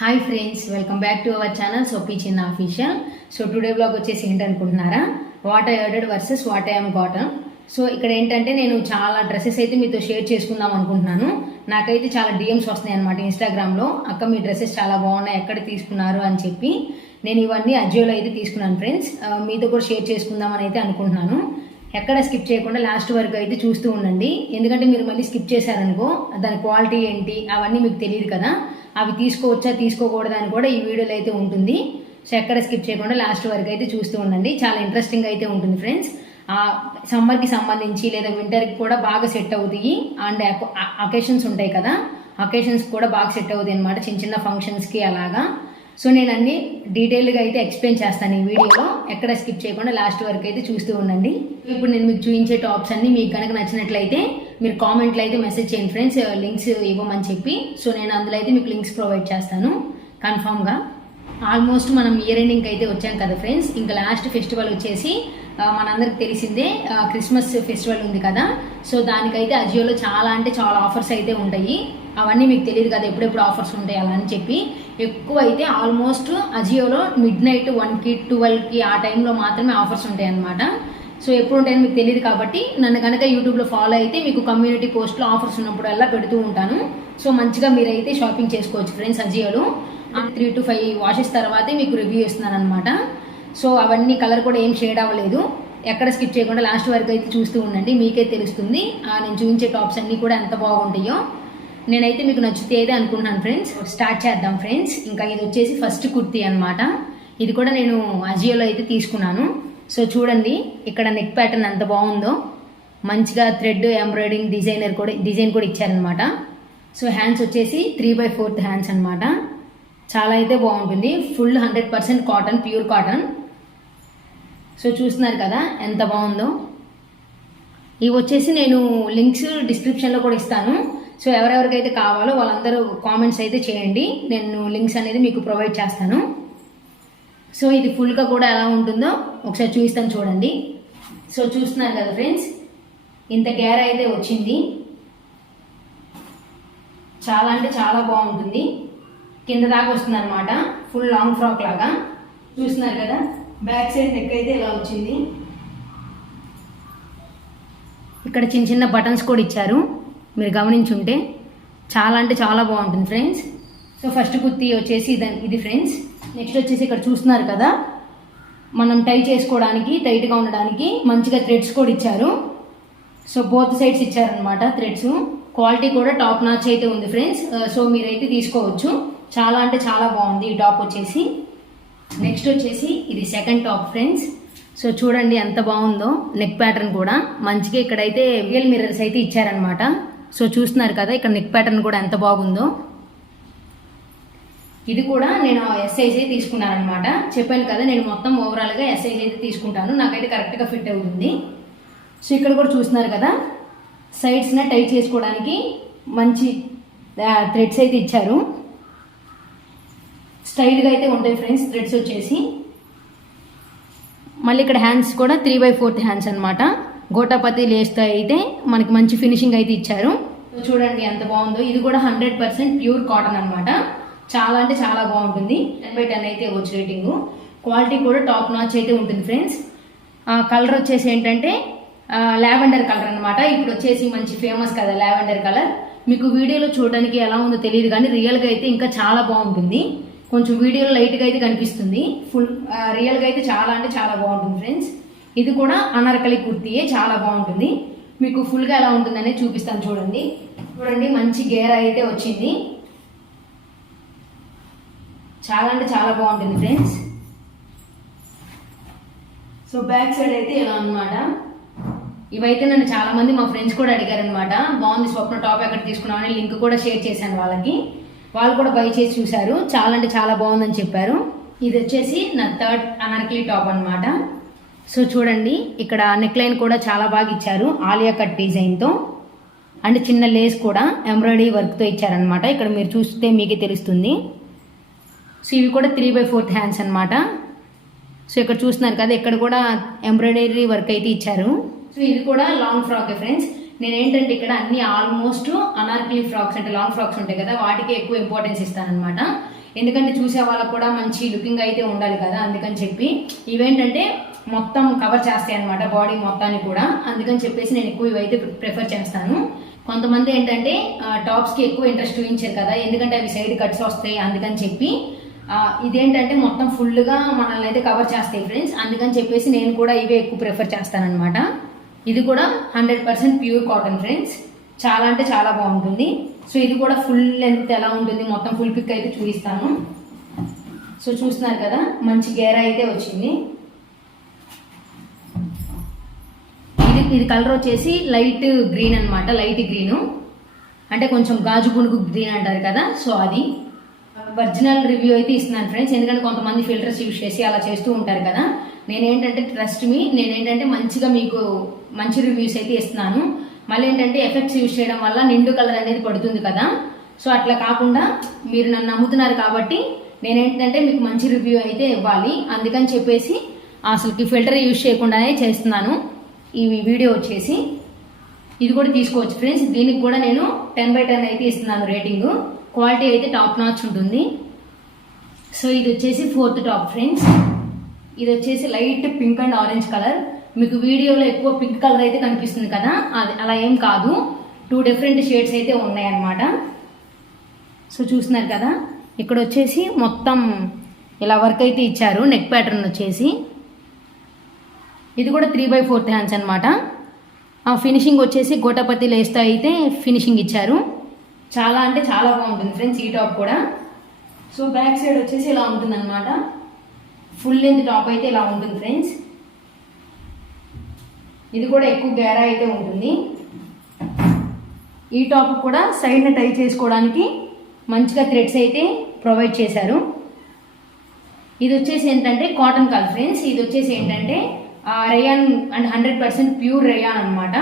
Hi friends, welcome back to our channel Sopi Chinna official. So today blog వచ్చేసి ఏంటనుకుంటున్నారా, what I ordered versus what I am gotten. So ఇక్కడ ఏంటంటే నేను చాలా dresses అయితే మీతో షేర్ చేసుకుందాం అనుకుంటున్నాను. నాకైతే చాలా డిఎమ్స్ వస్తున్నాయి అనమాట ఇన్స్టాగ్రామ్లో, అక్క మీ డ్రెస్సెస్ చాలా బాగున్నాయి, ఎక్కడ తీసుకున్నారు అని చెప్పి. నేను ఇవన్నీ అజియోలో అయితే తీసుకున్నాను ఫ్రెండ్స్. మీతో కూడా షేర్ చేసుకుందామని అయితే అనుకుంటున్నాను. ఎక్కడ స్కిప్ చేయకుండా లాస్ట్ వరకు అయితే చూస్తూ ఉండండి, ఎందుకంటే మీరు మళ్ళీ స్కిప్ చేశారనుకో దాని క్వాలిటీ ఏంటి అవన్నీ మీకు తెలియదు కదా, అవి తీసుకోవచ్చా తీసుకోకూడదా అని కూడా ఈ వీడియోలో అయితే ఉంటుంది. సో ఎక్కడ స్కిప్ చేయకుండా లాస్ట్ వరకు అయితే చూస్తూ ఉండండి, చాలా ఇంట్రెస్టింగ్ అయితే ఉంటుంది ఫ్రెండ్స్. సమ్మర్కి సంబంధించి లేదా వింటర్కి కూడా బాగా సెట్ అవుతాయి. అండ్ అకేషన్స్ ఉంటాయి కదా, అకేషన్స్ కూడా బాగా సెట్ అవుతాయి అనమాట, చిన్న చిన్న ఫంక్షన్స్కి అలాగా. సో నేను అన్ని డీటెయిల్గా అయితే ఎక్స్ప్లెయిన్ చేస్తాను ఈ వీడియోలో, ఎక్కడ స్కిప్ చేయకుండా లాస్ట్ వరకు అయితే చూస్తూ ఉండండి. ఇప్పుడు నేను మీకు చూపించే టాప్స్ అన్ని మీకు కనుక నచ్చినట్లయితే మీరు కామెంట్లో అయితే మెసేజ్ చేయండి ఫ్రెండ్స్, లింక్స్ ఇవ్వమని చెప్పి. సో నేను అందులో అయితే మీకు లింక్స్ ప్రొవైడ్ చేస్తాను కన్ఫామ్గా. ఆల్మోస్ట్ మనం ఇయర్ ఎండింగ్కి అయితే వచ్చాం కదా ఫ్రెండ్స్. ఇంకా లాస్ట్ ఫెస్టివల్ వచ్చేసి మనందరికి తెలిసిందే క్రిస్మస్ ఫెస్టివల్ ఉంది కదా. సో దానికైతే అజియోలో చాలా అంటే చాలా ఆఫర్స్ అయితే ఉంటాయి. అవన్నీ మీకు తెలియదు కదా ఎప్పుడెప్పుడు ఆఫర్స్ ఉంటాయి అలా అని చెప్పి. ఎక్కువ అయితే ఆల్మోస్ట్ అజియోలో మిడ్ నైట్ 1కి 12కి ఆ టైంలో మాత్రమే ఆఫర్స్ ఉంటాయి అన్నమాట. సో ఎప్పుడు ఉంటాయని మీకు తెలియదు కాబట్టి నన్ను కనుక యూట్యూబ్లో ఫాలో అయితే మీకు కమ్యూనిటీ పోస్ట్లో ఆఫర్స్ ఉన్నప్పుడల్లా పెడుతూ ఉంటాను. సో మంచిగా మీరైతే షాపింగ్ చేసుకోవచ్చు ఫ్రెండ్స్ అజియోలో. 3 to 5 వాషెస్ తర్వాతే మీకు రివ్యూ ఇస్తున్నాను అనమాట. సో అవన్నీ కలర్ కూడా ఏం షేడ్ అవ్వలేదు. ఎక్కడ స్కిప్ చేయకుండా లాస్ట్ వరకు అయితే చూస్తూ ఉండండి, మీకే తెలుస్తుంది నేను చూపించే టాప్స్ అన్నీ కూడా ఎంత బాగుంటాయో. నేనైతే మీకు నచ్చుతేదే అనుకుంటున్నాను ఫ్రెండ్స్. స్టార్ట్ చేద్దాం ఫ్రెండ్స్. ఇంకా ఇది వచ్చేసి ఫస్ట్ కుర్తీ అనమాట. ఇది కూడా నేను అజియోలో అయితే తీసుకున్నాను. సో చూడండి ఇక్కడ నెక్ ప్యాటర్న్ ఎంత బాగుందో, మంచిగా థ్రెడ్ ఎంబ్రాయిడింగ్ డిజైన్ కూడా ఇచ్చారనమాట. సో హ్యాండ్స్ వచ్చేసి 3/4 హ్యాండ్స్ అనమాట. చాలా అయితే బాగుంటుంది, full 100% cotton, pure cotton. So చూస్తున్నారు కదా ఎంత బాగుందో. ఇవి వచ్చేసి నేను లింక్స్ డిస్క్రిప్షన్లో కూడా ఇస్తాను. సో ఎవరెవరికైతే కావాలో వాళ్ళందరూ కామెంట్స్ అయితే చేయండి, నేను లింక్స్ అనేది మీకు ప్రొవైడ్ చేస్తాను. సో ఇది ఫుల్గా కూడా ఎలా ఉంటుందో ఒకసారి చూపిస్తాను చూడండి. సో చూస్తున్నారు కదా ఫ్రెండ్స్, ఇంత గేర్ అయితే వచ్చింది. చాలా అంటే చాలా బాగుంటుంది, కింద దాకా వస్తుంది అనమాట, ఫుల్ లాంగ్ ఫ్రాక్ లాగా. చూస్తున్నారు కదా బ్యాక్ సైడ్ నెక్ అయితే ఇలా వచ్చింది. ఇక్కడ చిన్న చిన్న బటన్స్ కూడా ఇచ్చారు, మీరు గమనించుంటే చాలా అంటే చాలా బాగుంటుంది ఫ్రెండ్స్. సో ఫస్ట్ కుర్తీ వచ్చేసి ఇది ఫ్రెండ్స్. నెక్స్ట్ వచ్చేసి ఇక్కడ చూస్తున్నారు కదా, మనం టై చేసుకోవడానికి టైట్గా ఉండడానికి మంచిగా థ్రెడ్స్ కూడా ఇచ్చారు. సో బోత్ సైడ్స్ ఇచ్చారనమాట థ్రెడ్స్. క్వాలిటీ కూడా టాప్ నాచ్ అయితే ఉంది ఫ్రెండ్స్. సో మీరైతే తీసుకోవచ్చు, చాలా అంటే చాలా బాగుంది ఈ టాప్ వచ్చేసి. నెక్స్ట్ వచ్చేసి ఇది సెకండ్ టాప్ ఫ్రెండ్స్. సో చూడండి ఎంత బాగుందో, నెక్ ప్యాటర్న్ కూడా మంచిగా ఇక్కడైతే రియల్ మిర్రర్స్ అయితే ఇచ్చారనమాట. సో చూస్తున్నారు కదా ఇక్కడ నెక్ ప్యాటర్న్ కూడా ఎంత బాగుందో. ఇది కూడా నేను ఎస్ సైజ్ అయితే తీసుకున్నాను అనమాట. చెప్పాను కదా నేను మొత్తం ఓవరాల్గా ఎస్ సైజ్ అయితే తీసుకుంటాను, నాకైతే కరెక్ట్గా ఫిట్ అవుతుంది. సో ఇక్కడ కూడా చూస్తున్నారు కదా సైడ్స్న టైట్ చేసుకోవడానికి మంచి థ్రెడ్స్ అయితే ఇచ్చారు. స్టైల్గా అయితే ఉంటాయి ఫ్రెండ్స్ థ్రెడ్స్ వచ్చేసి. మళ్ళీ ఇక్కడ హ్యాండ్స్ కూడా 3/4 హ్యాండ్స్ అనమాట. గోటాపతి లేస్తో అయితే మనకి మంచి ఫినిషింగ్ అయితే ఇచ్చారు. చూడండి ఎంత బాగుందో. ఇది కూడా 100% ప్యూర్ కాటన్ అనమాట. చాలా అంటే చాలా బాగుంటుంది. 10/10 అయితే ఇవ్వచ్చు రేటింగ్. క్వాలిటీ కూడా టాప్ నాచ్ అయితే ఉంటుంది ఫ్రెండ్స్. కలర్ వచ్చేసి ఏంటంటే లావెండర్ కలర్ అనమాట. ఇప్పుడు వచ్చేసి మంచి ఫేమస్ కదా లావెండర్ కలర్. మీకు వీడియోలో చూడడానికి ఎలా ఉందో తెలియదు కానీ రియల్గా అయితే ఇంకా చాలా బాగుంటుంది. కొంచెం వీడియోలో లైట్గా అయితే కనిపిస్తుంది, ఫుల్ రియల్గా అయితే చాలా అంటే చాలా బాగుంటుంది ఫ్రెండ్స్. ఇది కూడా అనార్కలి కుర్తీయే, చాలా బాగుంటుంది. మీకు ఫుల్గా ఎలా ఉంటుందనే చూపిస్తాను చూడండి. చూడండి మంచి గేర్ అయితే వచ్చింది, చాలా అంటే చాలా బాగుంటుంది ఫ్రెండ్స్. సో బ్యాక్ సైడ్ అయితే ఇలా అనమాట. ఇవైతే నన్ను చాలా మంది మా ఫ్రెండ్స్ కూడా అడిగారు అనమాట, బాగుంది స్వప్న టాప్ ఎక్కడ తీసుకున్నామని. లింక్ కూడా షేర్ చేశాను వాళ్ళకి, వాళ్ళు కూడా బై చేసి చూశారు, చాలా అంటే చాలా బాగుందని చెప్పారు. ఇది వచ్చేసి నా థర్డ్ అనార్కలి టాప్ అనమాట. సో చూడండి ఇక్కడ నెక్ లైన్ కూడా చాలా బాగా ఇచ్చారు, ఆలియా కట్ డిజైన్తో. అండ్ చిన్న లేస్ కూడా ఎంబ్రాయిడరీ వర్క్తో ఇచ్చారనమాట. ఇక్కడ మీరు చూస్తే మీకే తెలుస్తుంది. సో ఇవి కూడా 3/4 హ్యాండ్స్ అనమాట. సో ఇక్కడ చూస్తున్నారు కదా ఇక్కడ కూడా ఎంబ్రాయిడరీ వర్క్ అయితే ఇచ్చారు. సో ఇది కూడా లాంగ్ ఫ్రాక్ ఫ్రెండ్స్. నేను ఏంటంటే ఇక్కడ అన్ని ఆల్మోస్ట్ అనార్కలి ఫ్రాక్స్ అంటే లాంగ్ ఫ్రాక్స్ ఉంటాయి కదా వాటికి ఎక్కువ ఇంపార్టెన్స్ ఇస్తాను అనమాట. ఎందుకంటే చూసే వాళ్ళకు కూడా మంచి లుకింగ్ అయితే ఉండాలి కదా, అందుకని చెప్పి ఇవేంటంటే మొత్తం కవర్ చేస్తాయి అనమాట బాడీ మొత్తాన్ని కూడా, అందుకని చెప్పేసి నేను ఎక్కువ ఇవైతే ప్రిఫర్ చేస్తాను. కొంతమంది ఏంటంటే టాప్స్కి ఎక్కువ ఇంట్రెస్ట్ చూపించారు కదా, ఎందుకంటే అవి సైడ్ కట్స్ వస్తాయి అందుకని చెప్పి. ఇదేంటంటే మొత్తం ఫుల్గా మనల్ని అయితే కవర్ చేస్తాయి ఫ్రెండ్స్, అందుకని చెప్పేసి నేను కూడా ఇవే ఎక్కువ ప్రిఫర్ చేస్తానన్నమాట. ఇది కూడా 100% ప్యూర్ కాటన్ ఫ్రెండ్స్, చాలా అంటే చాలా బాగుంటుంది. సో ఇది కూడా ఫుల్ లెంత్ ఎలా ఉంటుంది మొత్తం ఫుల్ పిక్ అయితే చూపిస్తాను. సో చూస్తున్నారు కదా మంచి గేరా అయితే వచ్చింది. ఇది కలర్ వచ్చేసి లైట్ గ్రీన్ అనమాట, లైట్ గ్రీన్ అంటే కొంచెం గాజు పునుగు గ్రీన్ అంటారు కదా, సో అది ఒరిజినల్ రివ్యూ అయితే ఇస్తున్నాను ఫ్రెండ్స్, ఎందుకంటే కొంతమంది ఫిల్టర్స్ యూజ్ చేసి అలా చేస్తూ ఉంటారు కదా. నేనేంటంటే ట్రస్ట్ మీ, నేనేంటంటే మంచిగా మీకు మంచి రివ్యూస్ అయితే ఇస్తున్నాను. మళ్ళీ ఏంటంటే ఎఫెక్ట్స్ యూజ్ చేయడం వల్ల నిండు కలర్ అనేది పడుతుంది కదా, సో అట్లా కాకుండా మీరు నన్ను నమ్ముతున్నారు కాబట్టి నేనేంటంటే మీకు మంచి రివ్యూ అయితే ఇవ్వాలి, అందుకని చెప్పేసి అసలుకి ఫిల్టర్ యూజ్ చేయకుండానే చేస్తున్నాను ఈ వీడియో వచ్చేసి. ఇది కూడా తీసుకోవచ్చు ఫ్రెండ్స్, దీనికి కూడా నేను 10/10 అయితే ఇస్తున్నాను రేటింగ్. క్వాలిటీ అయితే టాప్ నాచ్ ఉంటుంది. సో ఇది వచ్చేసి 4th టాప్ ఫ్రెండ్స్, ఇది వచ్చేసి light pink and orange colour. మీకు వీడియోలో ఎక్కువ పింక్ కలర్ అయితే కనిపిస్తుంది కదా, అది అలా ఏం కాదు, 2 డిఫరెంట్ షేడ్స్ అయితే ఉన్నాయన్నమాట. సో చూస్తున్నారు కదా ఇక్కడ వచ్చేసి మొత్తం ఇలా వర్క్ అయితే ఇచ్చారు, నెక్ ప్యాటర్న్ వచ్చేసి. ఇది కూడా 3/4 హ్యాండ్స్ అనమాట. ఫినిషింగ్ వచ్చేసి గోటపతి లేస్తో అయితే ఫినిషింగ్ ఇచ్చారు, చాలా అంటే చాలా బాగుంటుంది ఫ్రెండ్స్ ఈ టాప్ కూడా. సో బ్యాక్ సైడ్ వచ్చేసి ఇలా ఉంటుంది అనమాట, ఫుల్ లెంత్ టాప్ అయితే ఇలా ఉంటుంది ఫ్రెండ్స్. ఇది కూడా ఎక్కువ గేరా అయితే ఉంటుంది. ఈ టాప్ కూడా సైడ్ని టై చేసుకోవడానికి మంచిగా థ్రెడ్స్ అయితే ప్రొవైడ్ చేశారు. ఇది వచ్చేసి ఏంటంటే కాటన్ కలర్ ఫ్రెండ్స్, ఇది వచ్చేసి ఏంటంటే రేయాన్ అండ్ 100% ప్యూర్ రేయాన్ అనమాట.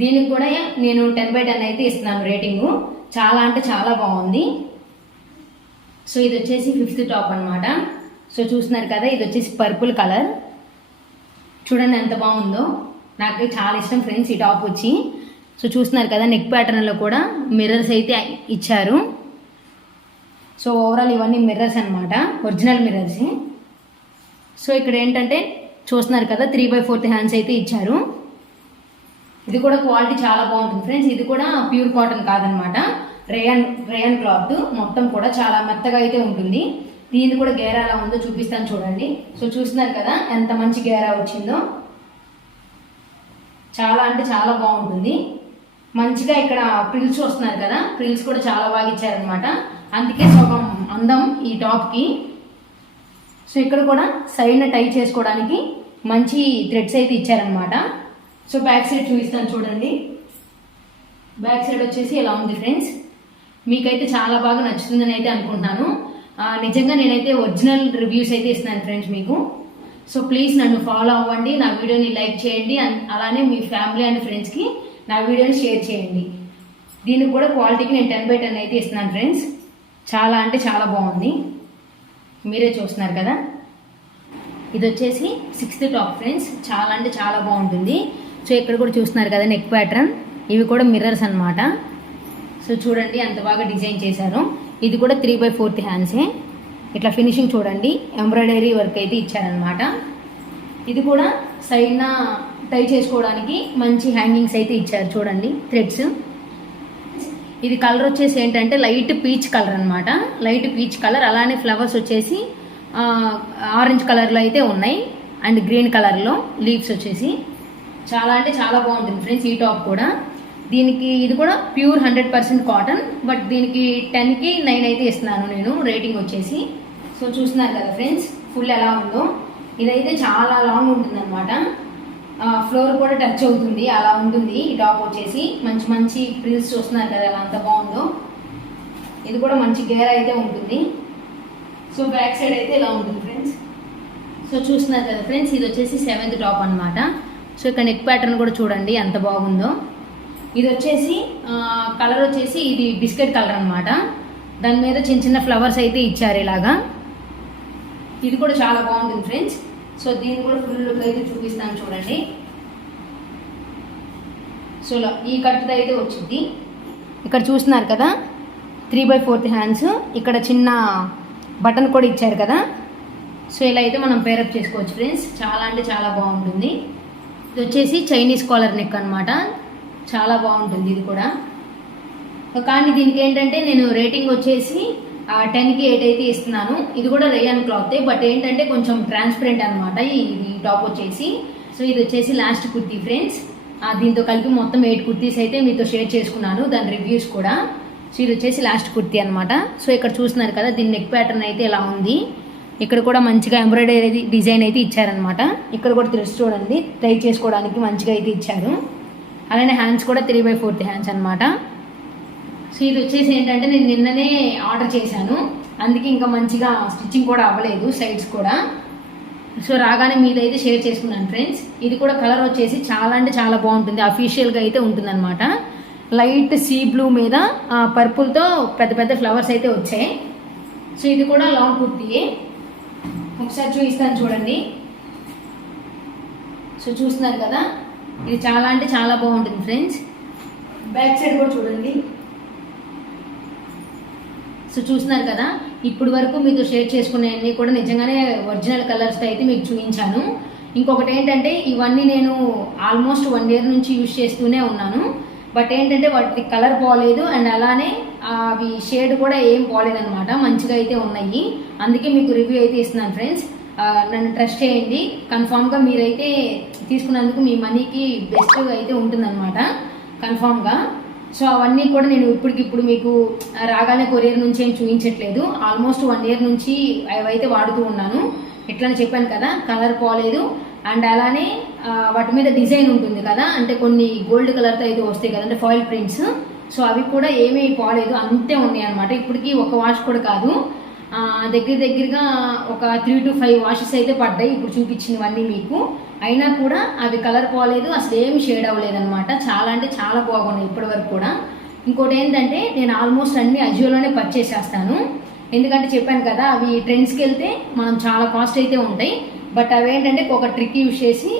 దీనికి కూడా నేను 10/10 అయితే ఇస్తున్నాను రేటింగ్, చాలా అంటే చాలా బాగుంది. సో ఇది వచ్చేసి 5th టాప్ అనమాట. సో చూస్తున్నారు కదా ఇది వచ్చేసి పర్పుల్ కలర్, చూడండి ఎంత బాగుందో, నాకు చాలా ఇష్టం ఫ్రెండ్స్ ఈ టాప్ వచ్చి. సో చూస్తున్నారు కదా నెక్ ప్యాటర్న్లో కూడా మిర్రర్స్ అయితే ఇచ్చారు. సో ఓవరాల్ ఇవన్నీ మిర్రర్స్ అనమాట, ఒరిజినల్ మిర్రర్స్. సో ఇక్కడ ఏంటంటే చూస్తున్నారు కదా 3/4 హ్యాండ్స్ అయితే ఇచ్చారు. ఇది కూడా క్వాలిటీ చాలా బాగుంటుంది ఫ్రెండ్స్, ఇది కూడా ప్యూర్ కాటన్ కాదనమాట, రేయాన్ క్లాత్ మొత్తం కూడా చాలా మెత్తగా అయితే ఉంటుంది. దీని కూడా గేరా ఎలా ఉందో చూపిస్తాను చూడండి. సో చూస్తున్నారు కదా ఎంత మంచి గేరా వచ్చిందో, చాలా అంటే చాలా బాగుంటుంది. మంచిగా ఇక్కడ ప్రిల్స్ వస్తున్నారు కదా, ప్రిల్స్ కూడా చాలా బాగా ఇచ్చారనమాట, అందుకే సగం అందం ఈ టాప్కి. సో ఇక్కడ కూడా సైడ్ని టై చేసుకోవడానికి మంచి థ్రెడ్స్ అయితే ఇచ్చారనమాట. సో బ్యాక్ సైడ్ చూపిస్తాను చూడండి. బ్యాక్ సైడ్ వచ్చేసి ఇలా ఉంది ఫ్రెండ్స్, మీకైతే చాలా బాగా నచ్చుతుందని అయితే అనుకుంటున్నాను. నిజంగా నేనైతే ఒరిజినల్ రివ్యూస్ అయితే ఇస్తున్నాను ఫ్రెండ్స్ మీకు. సో ప్లీజ్ నన్ను ఫాలో అవ్వండి, నా వీడియోని లైక్ చేయండి, అలానే మీ ఫ్యామిలీ అండ్ ఫ్రెండ్స్కి నా వీడియోని షేర్ చేయండి. దీనికి కూడా క్వాలిటీకి నేను 10/10 అయితే ఇస్తున్నాను ఫ్రెండ్స్, చాలా అంటే చాలా బాగుంది, మీరే చూస్తున్నారు కదా. ఇది వచ్చేసి 6th టాప్ ఫ్రెండ్స్, చాలా అంటే చాలా బాగుంటుంది. సో ఇక్కడ కూడా చూస్తున్నారు కదా నెక్ ప్యాటర్న్, ఇవి కూడా మిర్రర్స్ అనమాట. సో చూడండి ఎంత బాగా డిజైన్ చేశారు. ఇది కూడా 3/4 హ్యాండ్సే, ఇట్లా ఫినిషింగ్ చూడండి, ఎంబ్రాయిడరీ వర్క్ అయితే ఇచ్చారనమాట. ఇది కూడా సైడ్న టై చేసుకోవడానికి మంచి హ్యాంగింగ్స్ అయితే ఇచ్చారు చూడండి, థ్రెడ్స్. ఇది కలర్ వచ్చేసి ఏంటంటే లైట్ పీచ్ కలర్ అనమాట, లైట్ పీచ్ కలర్, అలానే ఫ్లవర్స్ వచ్చేసి ఆరెంజ్ కలర్లో అయితే ఉన్నాయి అండ్ గ్రీన్ కలర్లో లీవ్స్ వచ్చేసి. చాలా అంటే చాలా బాగుంటుంది ఫ్రెండ్స్ ఈ టాప్ కూడా. దీనికి ఇది కూడా ప్యూర్ 100% కాటన్, బట్ దీనికి 10కి 9 అయితే ఇస్తున్నాను నేను రేటింగ్ వచ్చేసి. సో చూస్తున్నారు కదా ఫ్రెండ్స్ ఫుల్ ఎలా ఉందో, ఇదైతే చాలా లాంగ్ ఉంటుంది అనమాట, ఫ్లోర్ కూడా టచ్ అవుతుంది అలా ఉంటుంది ఈ టాప్ వచ్చేసి. మంచి మంచి ప్రిల్స్ చూస్తున్నారు కదా ఎలా అంత బాగుందో. ఇది కూడా మంచి గేర్ అయితే ఉంటుంది. సో బ్యాక్ సైడ్ అయితే ఇలా ఉంటుంది ఫ్రెండ్స్. సో చూస్తున్నారు కదా ఫ్రెండ్స్ ఇది వచ్చేసి 7th టాప్ అనమాట. సో ఇక్కడ నెక్ ప్యాటర్న్ కూడా చూడండి ఎంత బాగుందో. ఇది వచ్చేసి కలర్ వచ్చేసి ఇది బిస్కెట్ కలర్ అనమాట, దాని మీద చిన్న చిన్న ఫ్లవర్స్ అయితే ఇచ్చారు ఇలాగా. ఇది కూడా చాలా బాగుంటుంది ఫ్రెండ్స్. సో దీన్ని కూడా ఫుల్ లుక్ అయితే చూపిస్తాను చూడండి. సో ఈ కట్ అయితే వచ్చింది, ఇక్కడ చూస్తున్నారు కదా 3/4 హ్యాండ్స్, ఇక్కడ చిన్న బటన్ కూడా ఇచ్చారు కదా. సో ఇలా అయితే మనం పేరప్ చేసుకోవచ్చు ఫ్రెండ్స్. చాలా అంటే చాలా బాగుంటుంది. ఇది వచ్చేసి చైనీస్ కాలర్ నెక్ అనమాట. చాలా బాగుంటుంది ఇది కూడా. కానీ దీనికి ఏంటంటే నేను రేటింగ్ వచ్చేసి 10కి 8 అయితే ఇస్తున్నాను. ఇది కూడా రేయాన్ క్లాత్, బట్ ఏంటంటే కొంచెం ట్రాన్స్పరెంట్ అనమాట ఇది టాప్ వచ్చేసి. సో ఇది వచ్చేసి లాస్ట్ కుర్తీ ఫ్రెండ్స్. దీంతో కలిపి మొత్తం 8 కుర్తీస్ అయితే మీతో షేర్ చేసుకున్నాను, దాని రివ్యూస్ కూడా. సో ఇది వచ్చేసి లాస్ట్ కుర్తీ అనమాట. సో ఇక్కడ చూస్తున్నారు కదా, దీని నెక్ ప్యాటర్న్ అయితే ఇలా ఉంది. ఇక్కడ కూడా మంచిగా ఎంబ్రాయిడరీ డిజైన్ అయితే ఇచ్చారనమాట. ఇక్కడ కూడా థ్రెడ్స్ చూడండి, ట్రై చేసుకోవడానికి మంచిగా అయితే ఇచ్చారు. అలానే హ్యాండ్స్ కూడా 3/4 హ్యాండ్స్ అనమాట. సో ఇది వచ్చేసి ఏంటంటే నేను నిన్ననే ఆర్డర్ చేశాను, అందుకే ఇంకా మంచిగా స్టిచ్చింగ్ కూడా అవ్వలేదు సైడ్స్ కూడా. సో రాగానే మీదైతే షేర్ చేసుకున్నాను ఫ్రెండ్స్. ఇది కూడా కలర్ వచ్చేసి చాలా అంటే చాలా బాగుంటుంది, అఫీషియల్గా అయితే ఉంటుందన్నమాట. లైట్ సీ బ్లూ మీద పర్పుల్తో పెద్ద పెద్ద ఫ్లవర్స్ అయితే వచ్చాయి. సో ఇది కూడా లాంగ్ కుర్తీయే, ఒకసారి చూపిస్తాను చూడండి. సో చూస్తున్నారు కదా, ఇది చాలా అంటే చాలా బాగుంటుంది ఫ్రెండ్స్. బ్యాక్ సైడ్ కూడా చూడండి. సో చూస్తున్నారు కదా, ఇప్పుడు వరకు మీతో షేర్ చేసుకునేవన్నీ కూడా నిజంగానే ఒరిజినల్ కలర్స్తో అయితే మీకు చూపించాను. ఇంకొకటి ఏంటంటే ఇవన్నీ నేను ఆల్మోస్ట్ 1 year నుంచి యూజ్ చేస్తూనే ఉన్నాను, బట్ ఏంటంటే వాటి కలర్ పోలేదు, అండ్ అలానే అవి షేడ్ కూడా ఏం పోలేదన్నమాట, మంచిగా అయితే ఉన్నాయి. అందుకే మీకు రివ్యూ అయితే ఇస్తున్నాను ఫ్రెండ్స్. నన్ను ట్రస్ట్ చేయండి, కన్ఫామ్గా మీరైతే తీసుకున్నందుకు మీ మనీకి బెస్ట్గా అయితే ఉంటుందన్నమాట కన్ఫామ్గా. సో అవన్నీ కూడా నేను ఇప్పటికిప్పుడు మీకు రాగానే కొరియర్ నుంచి ఏం చూపించట్లేదు, ఆల్మోస్ట్ 1 year నుంచి అవైతే వాడుతూ ఉన్నాను. ఎట్లని చెప్పాను కదా, కలర్ పోలేదు, అండ్ అలానే వాటి మీద డిజైన్ ఉంటుంది కదా, అంటే కొన్ని గోల్డ్ కలర్తో అయితే వస్తాయి కదా, అంటే ఫాయిల్ ప్రింట్స్. సో అవి కూడా ఏమీ పోలేదు, అంతే ఉన్నాయి అనమాట. ఇప్పటికి ఒక వాష్ కూడా కాదు, దగ్గరగా ఒక 3 to 5 వాషెస్ అయితే పడ్డాయి ఇప్పుడు చూపించినవన్నీ మీకు. అయినా కూడా అవి కలర్ పోలేదు, అసలు ఏమి షేడ్ అవ్వలేదు అనమాట. చాలా అంటే చాలా బాగున్నాయి ఇప్పటి వరకు కూడా. ఇంకోటి ఏంటంటే నేను ఆల్మోస్ట్ అన్ని అజియోలోనే పర్చేస్ చేస్తాను, ఎందుకంటే చెప్పాను కదా అవి ట్రెండ్స్కి వెళ్తే మనం చాలా కాస్ట్ అయితే ఉంటాయి. బట్ అవి ఏంటంటే ఒక ట్రిక్ యూజ్ చేసి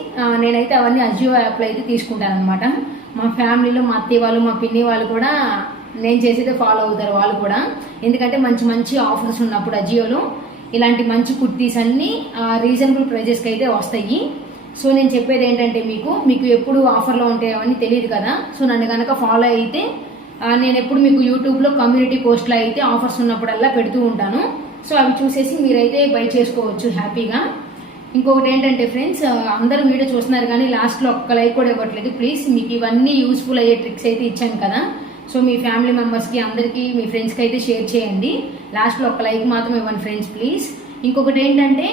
నేనైతే అవన్నీ అజియో యాప్లో అయితే తీసుకుంటాను అనమాట. మా ఫ్యామిలీలో మా అత్తయ్య వాళ్ళు, మా పిన్ని వాళ్ళు కూడా నేను చేసేదే ఫాలో అవుతారు వాళ్ళు కూడా, ఎందుకంటే మంచి మంచి ఆఫర్స్ ఉన్నప్పుడు అజియోలో ఇలాంటి మంచి కుర్తీస్ అన్నీ రీజనబుల్ ప్రైజెస్కి అయితే వస్తాయి. సో నేను చెప్పేది ఏంటంటే మీకు ఎప్పుడు ఆఫర్లో ఉంటాయో అని తెలియదు కదా. సో నన్ను కనుక ఫాలో అయితే నేను ఎప్పుడు మీకు యూట్యూబ్లో కమ్యూనిటీ పోస్ట్లో అయితే ఆఫర్స్ ఉన్నప్పుడల్లా పెడుతూ ఉంటాను. సో అవి చూసేసి మీరైతే బై చేసుకోవచ్చు హ్యాపీగా. ఇంకొకటి ఏంటంటే ఫ్రెండ్స్, అందరూ వీడియో చూస్తున్నారు కానీ లాస్ట్లో ఒక్క లైక్ కూడా ఇవ్వట్లేదు. ప్లీజ్, మీకు ఇవన్నీ యూస్ఫుల్ అయ్యే ట్రిక్స్ అయితే ఇచ్చాను కదా, సో మీ ఫ్యామిలీ మెంబర్స్కి అందరికీ మీ ఫ్రెండ్స్కి అయితే షేర్ చేయండి. లాస్ట్లో ఒక్క లైక్ మాత్రం ఇవ్వండి ఫ్రెండ్స్ ప్లీజ్. ఇంకొకటి ఏంటంటే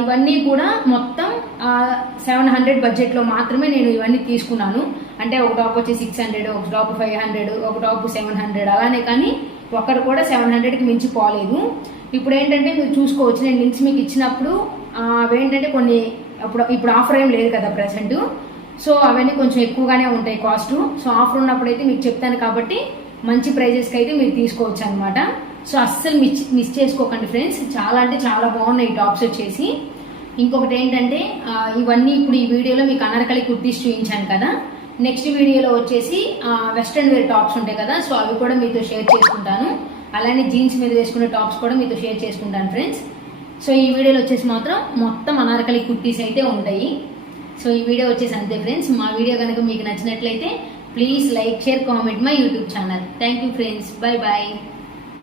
ఇవన్నీ కూడా మొత్తం 700 బడ్జెట్లో మాత్రమే నేను ఇవన్నీ తీసుకున్నాను. అంటే ఒక టాప్ వచ్చి 600, ఒక టాప్ 500, ఒక టాప్ 700, అలానే కానీ ఒక్కరు కూడా 700కి మించి పోలేదు. ఇప్పుడు ఏంటంటే మీరు చూసుకోవచ్చు, నేను లింక్స్ మీకు ఇచ్చినప్పుడు అవేంటంటే కొన్ని ఇప్పుడు ఆఫర్ ఏం లేదు కదా ప్రెసెంట్. సో అవన్నీ కొంచెం ఎక్కువగానే ఉంటాయి కాస్ట్. సో ఆఫర్ ఉన్నప్పుడు అయితే మీకు చెప్తాను కాబట్టి మంచి ప్రైజెస్కి అయితే మీరు తీసుకోవచ్చు అనమాట. సో అస్సలు మిస్ చేసుకోకండి ఫ్రెండ్స్, చాలా అంటే చాలా బాగున్నాయి ఈ టాప్స్ వచ్చేసి. ఇంకొకటి ఏంటంటే ఇవన్నీ ఇప్పుడు ఈ వీడియోలో మీకు అనార్కలి కుర్తీస్ చూపించాను కదా, నెక్స్ట్ వీడియోలో వచ్చేసి వెస్ట్రన్ వేర్ టాప్స్ ఉంటాయి కదా, సో అవి కూడా మీతో షేర్ చేసుకుంటాను. అలానే జీన్స్ మీద వేసుకునే టాప్స్ కూడా మీతో షేర్ చేసుకుంటాను ఫ్రెండ్స్. సో ఈ వీడియోలో వచ్చేసి మాత్రం మొత్తం అనార్కలి కుర్తీస్ అయితే ఉంటాయి. సో ఈ వీడియో వచ్చేసి అంతే ఫ్రెండ్స్. మా వీడియో కనుక మీకు నచ్చినట్లయితే please like, share, comment my YouTube channel. Thank you friends, bye bye.